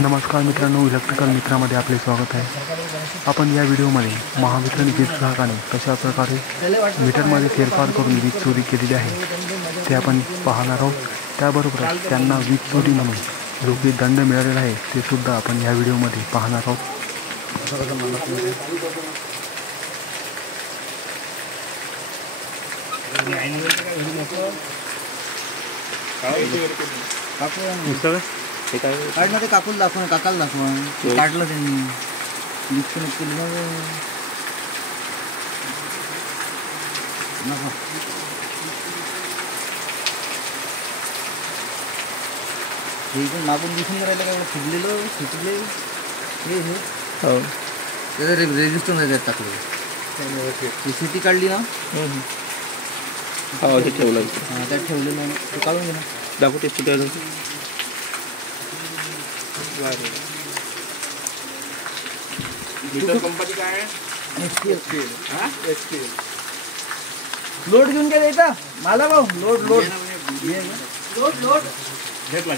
नमस्कार मित्रांनो, इलेक्ट्रिकल मित्रामध्ये आपले स्वागत आहे। आपण या व्हिडिओमध्ये महावितरण वीज ग्राहकाने कशा प्रकारे मीटरमध्ये फेरफार करून वीज चोरी केलेली आहे ते आपण पाहणार आहोत। त्याबरोबरच त्यांना वीज चोरी म्हणून जो काही दंड मिळालेला आहे ते सुद्धा आपण या व्हिडिओमध्ये पाहणार आहोत। काढलं ते काकाला दाखवा काढलं त्यांनी डिस्कनेक्ट केलं हे पण मागून दिसून राहिलं काय फुटलेलं सुटले हे हो त्याचं रेजिस्टर नाही त्यात टाकलं सिटी काढली ना हो ते ठेवलं हां त्यात ठेवलेलं ना ते काढून घे ना दाखव टेस्ट द्यायला मीटर कंपनी काय आहे? HPL. लोड घेऊन काय द्यायचा मला भाऊ लोड घेतला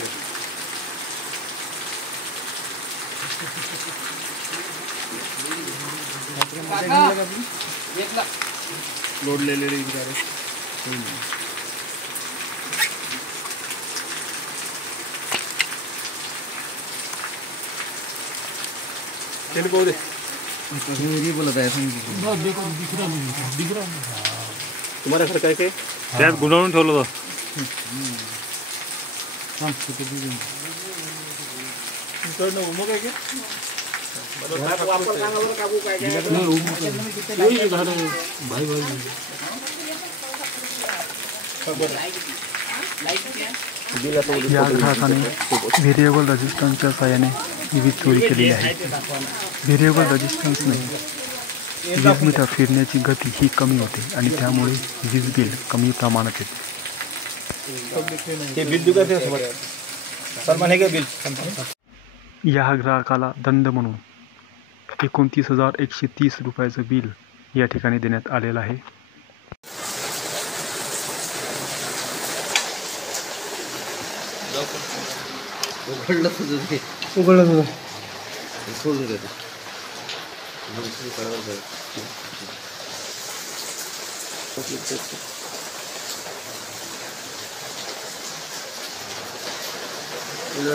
लोडलेले त्याने पाहू दे बोलत आहे तुम्हाला खरं काय काय त्यात गुंडवून ठेवलं होतं मग काय वापर सांगा बरं काकू काय या ग्राहकाने व्हेरिएबल रेजिस्टन्सच्या साहाय्याने वीज चोरी केलेली आहे। व्हेरिएबल रेजिस्टन्सने वीज मीटर फिरण्याची गती ही कमी होते आणि त्यामुळे वीज बिल कमी प्रमाणात येते। या ग्राहकाला दंड म्हणून 29,130 रुपयाचं बिल या ठिकाणी देण्यात आलेलं आहे। उघडलं तुझं सोडून देतो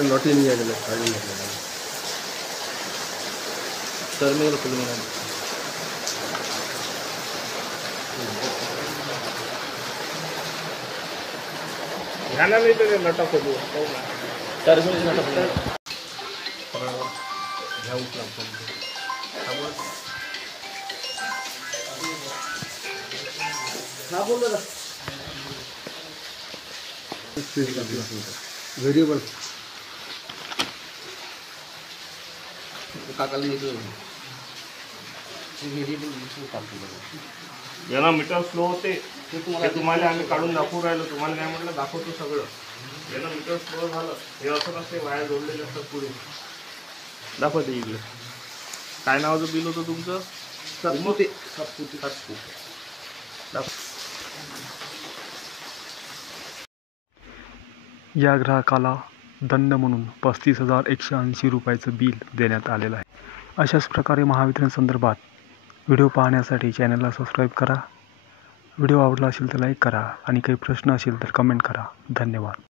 नोटी नाही आलेलं टर्मिनल खुलून ध्यान नाही तर नटा खोलू टर्मिनल नटा खुलून हा बोल दादा व्हेरिएबल काकाला याला मीटर स्लो होते ते तुम्हाला आम्ही काढून दाखवून राहिलो। तुम्हाला काय म्हटलं दाखवतो सगळं। याला मीटर स्लो झालं हे असं नसते वायर जोडलेले असतात पुढे दाखवते इकडे। काय नावाचं बिल होतं तुमचं? सातपुते या ग्राहकाला दंड म्हणून 35,180 रुपयाचं बिल देण्यात आलेलं आहे। अशाच प्रकारे महावितरण संदर्भात व्हिडिओ पाहण्यासाठी चॅनलला सबस्क्राईब करा। व्हिडिओ आवडला असेल तर लाईक करा आणि काही प्रश्न असेल तर कमेंट करा। धन्यवाद।